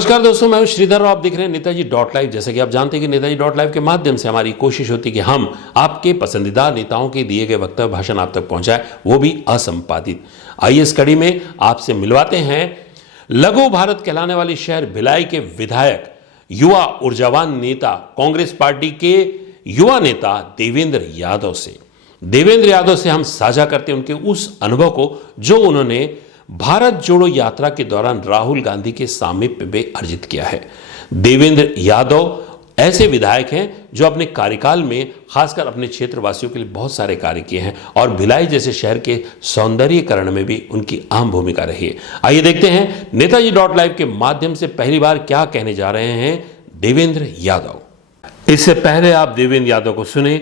नमस्कार दोस्तों, मैं हूं श्रीधर और आप देख रहे हैं नेताजी डॉट लाइव। जैसे कि आप जानते हैं कि नेताजी डॉट लाइव के माध्यम से हमारी कोशिश होती है कि हम आपके पसंदीदा नेताओं के दिए गए वक्तव्य भाषण आप तक पहुंचाएं, वो भी असंपादित। आइए इस कड़ी में आपसे मिलवाते हैं लघु भारत कहलाने वाली शहर भिलाई के विधायक, युवा ऊर्जावान नेता, कांग्रेस पार्टी के युवा नेता देवेंद्र यादव से। देवेंद्र यादव से हम साझा करते हैं उनके उस अनुभव को जो उन्होंने भारत जोड़ो यात्रा के दौरान राहुल गांधी के सामीप्य में अर्जित किया है। देवेंद्र यादव ऐसे विधायक हैं जो अपने कार्यकाल में खासकर अपने क्षेत्रवासियों के लिए बहुत सारे कार्य किए हैं और भिलाई जैसे शहर के सौंदर्यीकरण में भी उनकी अहम भूमिका रही है। आइए देखते हैं नेताजी डॉट लाइव के माध्यम से पहली बार क्या कहने जा रहे हैं देवेंद्र यादव। इससे पहले आप देवेंद्र यादव को सुने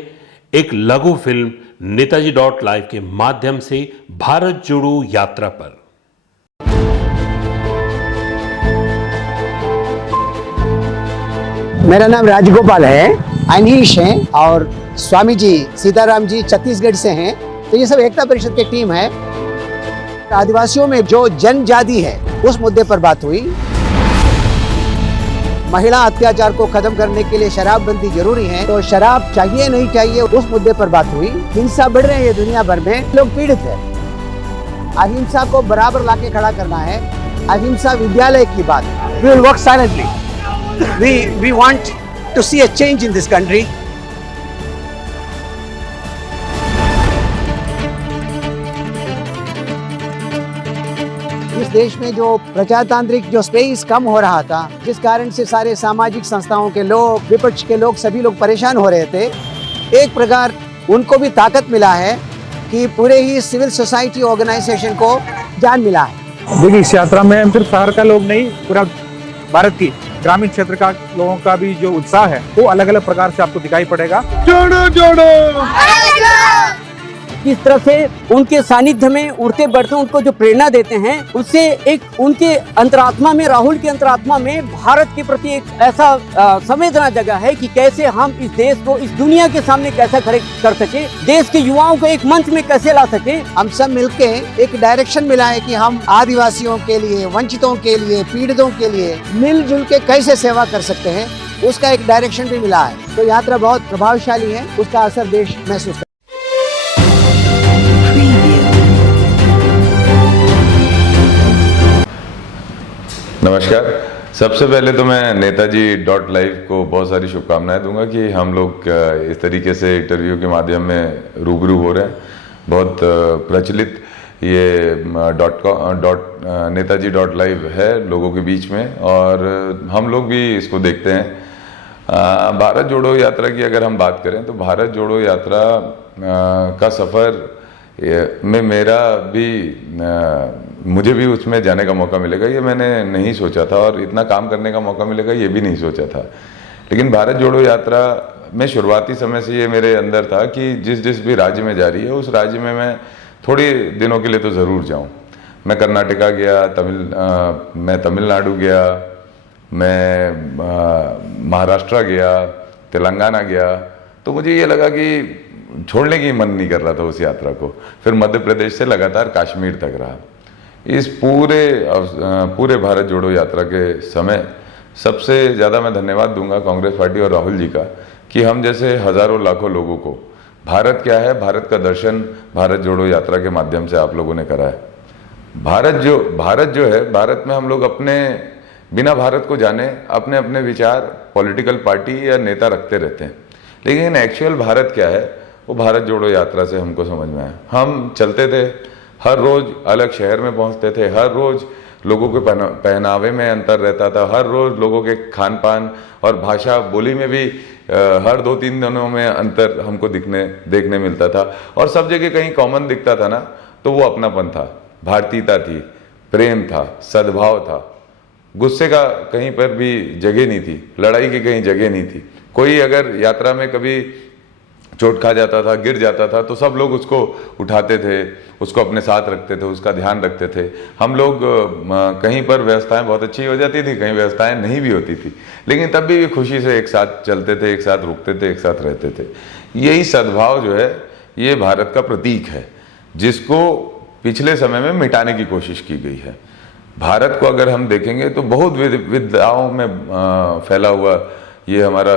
एक लघु फिल्म नेताजी डॉट लाइव के माध्यम से भारत जोड़ो यात्रा पर। मेरा नाम राजगोपाल है, अनीश हैं और स्वामी जी सीताराम जी छत्तीसगढ़ से हैं। तो ये सब एकता परिषद की टीम है। आदिवासियों में जो जनजाति है उस मुद्दे पर बात हुई। महिला अत्याचार को खत्म करने के लिए शराबबंदी जरूरी है, तो शराब चाहिए नहीं चाहिए उस मुद्दे पर बात हुई। हिंसा बढ़ रही है दुनिया भर में, लोग पीड़ित है। अहिंसा को बराबर लाके खड़ा करना है। अहिंसा विद्यालय की बात। We will work silently. We want to see a change in this country. इस देश में जो प्रजातांत्रिक जो स्पेस कम हो रहा था, जिस कारण से सारे सामाजिक संस्थाओं के लोग, विपक्ष के लोग, सभी लोग परेशान हो रहे थे, एक प्रकार उनको भी ताकत मिला है कि पूरे ही सिविल सोसाइटी ऑर्गेनाइजेशन को जान मिला है। देखिए, इस यात्रा में सिर्फ शहर का लोग नहीं, पूरा भारत की ग्रामीण क्षेत्र का लोगों का भी जो उत्साह है वो अलग अलग प्रकार से आपको दिखाई पड़ेगा। जोड़ो जोड़ो किस तरह से उनके सानिध्य में उड़ते बढ़ते उनको जो प्रेरणा देते हैं, उससे एक उनके अंतरात्मा में, राहुल की अंतरात्मा में भारत के प्रति एक ऐसा संवेदना जगा है कि कैसे हम इस देश को इस दुनिया के सामने कैसे खड़े कर सके, देश के युवाओं को एक मंच में कैसे ला सके। हम सब मिलके एक डायरेक्शन मिला है कि हम आदिवासियों के लिए, वंचितों के लिए, पीड़ितों के लिए मिलजुल के कैसे सेवा कर सकते हैं, उसका एक डायरेक्शन भी मिला है। तो यात्रा बहुत प्रभावशाली है, उसका असर देश महसूस। नमस्कार। सबसे पहले तो मैं नेताजी डॉट लाइव को बहुत सारी शुभकामनाएं दूंगा कि हम लोग इस तरीके से इंटरव्यू के माध्यम में रूबरू हो रहे हैं। बहुत प्रचलित ये नेताजी डॉट लाइव है लोगों के बीच में और हम लोग भी इसको देखते हैं। भारत जोड़ो यात्रा की अगर हम बात करें तो भारत जोड़ो यात्रा का सफ़र में मुझे भी उसमें जाने का मौका मिलेगा, ये मैंने नहीं सोचा था, और इतना काम करने का मौका मिलेगा ये भी नहीं सोचा था। लेकिन भारत जोड़ो यात्रा में शुरुआती समय से ये मेरे अंदर था कि जिस भी राज्य में जा रही है उस राज्य में मैं थोड़े दिनों के लिए तो ज़रूर जाऊँ। मैं कर्नाटका गया, मैं तमिलनाडु गया, मैं महाराष्ट्र गया, तेलंगाना गया। तो मुझे ये लगा कि छोड़ने की मन नहीं कर रहा था उस यात्रा को। फिर मध्य प्रदेश से लगातार कश्मीर तक रहा। इस पूरे भारत जोड़ो यात्रा के समय सबसे ज़्यादा मैं धन्यवाद दूंगा कांग्रेस पार्टी और राहुल जी का कि हम जैसे हज़ारों लाखों लोगों को भारत क्या है, भारत का दर्शन भारत जोड़ो यात्रा के माध्यम से आप लोगों ने करा है। भारत जो है, भारत में हम लोग अपने बिना भारत को जाने अपने अपने विचार पॉलिटिकल पार्टी या नेता रखते रहते हैं, लेकिन एक्चुअल भारत क्या है वो भारत जोड़ो यात्रा से हमको समझ में आया। हम चलते थे, हर रोज़ अलग शहर में पहुंचते थे, हर रोज़ लोगों के पहनावे में अंतर रहता था, हर रोज़ लोगों के खान पान और भाषा बोली में भी हर 2-3 दिनों में अंतर हमको देखने मिलता था। और सब जगह कहीं कॉमन दिखता था ना, तो वो अपनापन था, भारतीयता थी, प्रेम था, सद्भाव था। गुस्से का कहीं पर भी जगह नहीं थी, लड़ाई की कहीं जगह नहीं थी। कोई अगर यात्रा में कभी चोट खा जाता था, गिर जाता था, तो सब लोग उसको उठाते थे, उसको अपने साथ रखते थे, उसका ध्यान रखते थे। हम लोग कहीं पर व्यवस्थाएं बहुत अच्छी हो जाती थी, कहीं व्यवस्थाएं नहीं भी होती थी, लेकिन तब भी खुशी से एक साथ चलते थे, एक साथ रुकते थे, एक साथ रहते थे। यही सद्भाव जो है ये भारत का प्रतीक है, जिसको पिछले समय में मिटाने की कोशिश की गई है। भारत को अगर हम देखेंगे तो बहुत विविधताओं में फैला हुआ ये हमारा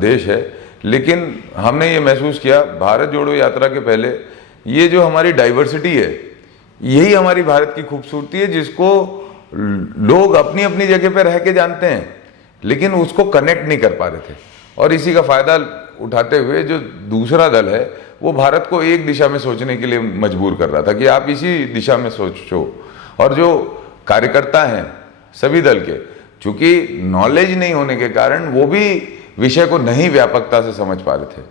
देश है, लेकिन हमने ये महसूस किया भारत जोड़ो यात्रा के पहले, ये जो हमारी डाइवर्सिटी है यही हमारी भारत की खूबसूरती है, जिसको लोग अपनी अपनी जगह पे रह के जानते हैं लेकिन उसको कनेक्ट नहीं कर पा रहे थे। और इसी का फायदा उठाते हुए जो दूसरा दल है वो भारत को एक दिशा में सोचने के लिए मजबूर कर रहा था कि आप इसी दिशा में सोचो। और जो कार्यकर्ता हैं सभी दल के, चूंकि नॉलेज नहीं होने के कारण वो भी विषय को नहीं व्यापकता से समझ पा रहे थे,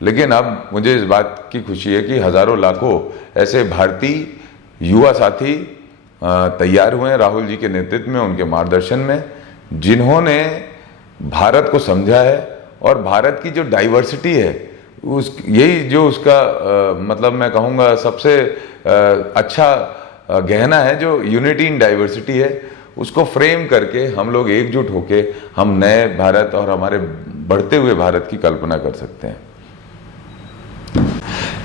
लेकिन अब मुझे इस बात की खुशी है कि हजारों लाखों ऐसे भारतीय युवा साथी तैयार हुए हैं राहुल जी के नेतृत्व में, उनके मार्गदर्शन में, जिन्होंने भारत को समझा है और भारत की जो डाइवर्सिटी है यही जो उसका मतलब मैं कहूँगा सबसे अच्छा गहना है, जो यूनिटी इन डाइवर्सिटी है, उसको फ्रेम करके हम लोग एकजुट होके हम नए भारत और हमारे बढ़ते हुए भारत की कल्पना कर सकते हैं।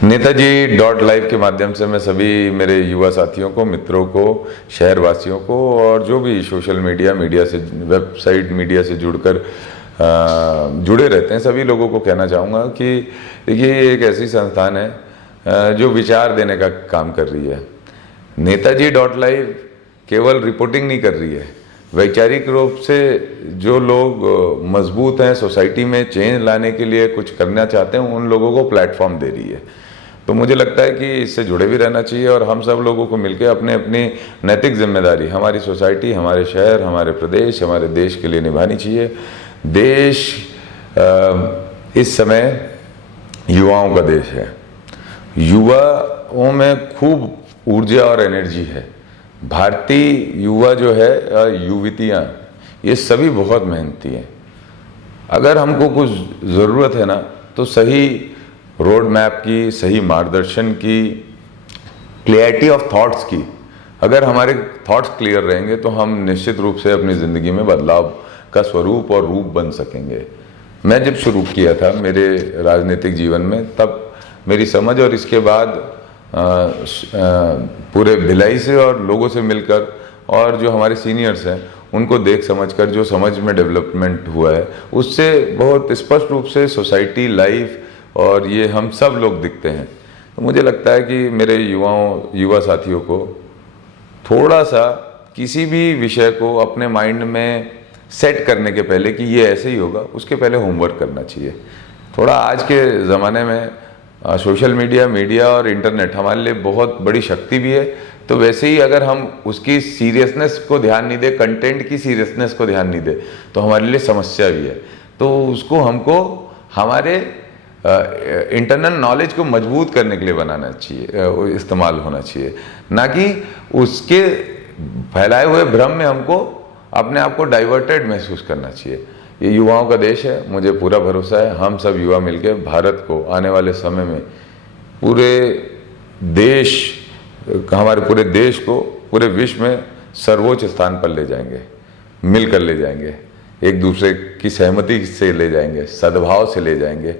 नेताजी.live के माध्यम से मैं सभी मेरे युवा साथियों को, मित्रों को, शहरवासियों को और जो भी सोशल मीडिया से, वेबसाइट मीडिया से जुड़े रहते हैं सभी लोगों को कहना चाहूँगा कि देखिए ये एक ऐसी संस्थान है जो विचार देने का काम कर रही है। नेताजी.live केवल रिपोर्टिंग नहीं कर रही है, वैचारिक रूप से जो लोग मजबूत हैं, सोसाइटी में चेंज लाने के लिए कुछ करना चाहते हैं, उन लोगों को प्लेटफॉर्म दे रही है। तो मुझे लगता है कि इससे जुड़े भी रहना चाहिए और हम सब लोगों को मिलकर अपने अपनी नैतिक जिम्मेदारी हमारी सोसाइटी, हमारे शहर, हमारे प्रदेश, हमारे देश के लिए निभानी चाहिए। देश इस समय युवाओं का देश है, युवाओं में खूब ऊर्जा और एनर्जी है। भारतीय युवा जो है, युवतियाँ, ये सभी बहुत मेहनती हैं। अगर हमको कुछ ज़रूरत है ना तो सही रोड मैप की, सही मार्गदर्शन की, क्लियरिटी ऑफ थॉट्स की, अगर हमारे थॉट्स क्लियर रहेंगे तो हम निश्चित रूप से अपनी ज़िंदगी में बदलाव का स्वरूप और रूप बन सकेंगे। मैं जब शुरू किया था मेरे राजनीतिक जीवन में, तब मेरी समझ और इसके बाद पूरे भिलाई से और लोगों से मिलकर और जो हमारे सीनियर्स हैं उनको देख समझकर जो समझ में डेवलपमेंट हुआ है, उससे बहुत स्पष्ट रूप से सोसाइटी, लाइफ और ये हम सब लोग दिखते हैं। तो मुझे लगता है कि मेरे युवा साथियों को थोड़ा सा किसी भी विषय को अपने माइंड में सेट करने के पहले कि ये ऐसे ही होगा, उसके पहले होमवर्क करना चाहिए। थोड़ा आज के ज़माने में सोशल मीडिया और इंटरनेट हमारे लिए बहुत बड़ी शक्ति भी है, तो वैसे ही अगर हम उसकी सीरियसनेस को ध्यान नहीं दे, कंटेंट की सीरियसनेस को ध्यान नहीं दे, तो हमारे लिए समस्या भी है। तो उसको हमको हमारे इंटरनल नॉलेज को मजबूत करने के लिए बनाना चाहिए, इस्तेमाल होना चाहिए, ना कि उसके फैलाए हुए भ्रम में हमको अपने आप को डाइवर्टेड महसूस करना चाहिए। ये युवाओं का देश है, मुझे पूरा भरोसा है हम सब युवा मिलकर भारत को आने वाले समय में हमारे पूरे देश को पूरे विश्व में सर्वोच्च स्थान पर ले जाएंगे, मिलकर ले जाएंगे, एक दूसरे की सहमति से ले जाएंगे, सद्भाव से ले जाएंगे,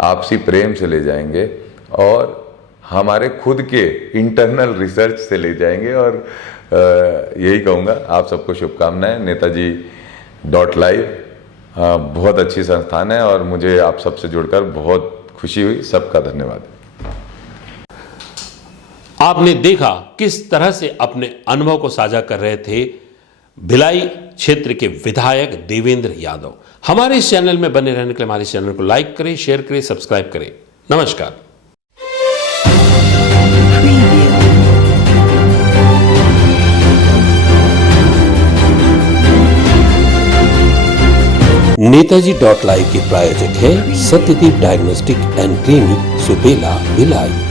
आपसी प्रेम से ले जाएंगे और हमारे खुद के इंटरनल रिसर्च से ले जाएंगे। और यही कहूँगा, आप सबको शुभकामनाएं। नेताजी.live बहुत अच्छी संस्थान है और मुझे आप सबसे जुड़कर बहुत खुशी हुई। सबका धन्यवाद। आपने देखा किस तरह से अपने अनुभव को साझा कर रहे थे भिलाई क्षेत्र के विधायक देवेंद्र यादव। हमारे इस चैनल में बने रहने के लिए हमारे चैनल को लाइक करें, शेयर करें, सब्सक्राइब करें। नमस्कार। नेताजी.live के प्रायोजक है Satyadeep diagnostic and clinic, Supela, Bhilai.